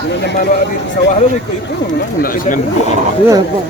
Dengan malu di sawah lu itu enggak sebenarnya. Iya, Pak.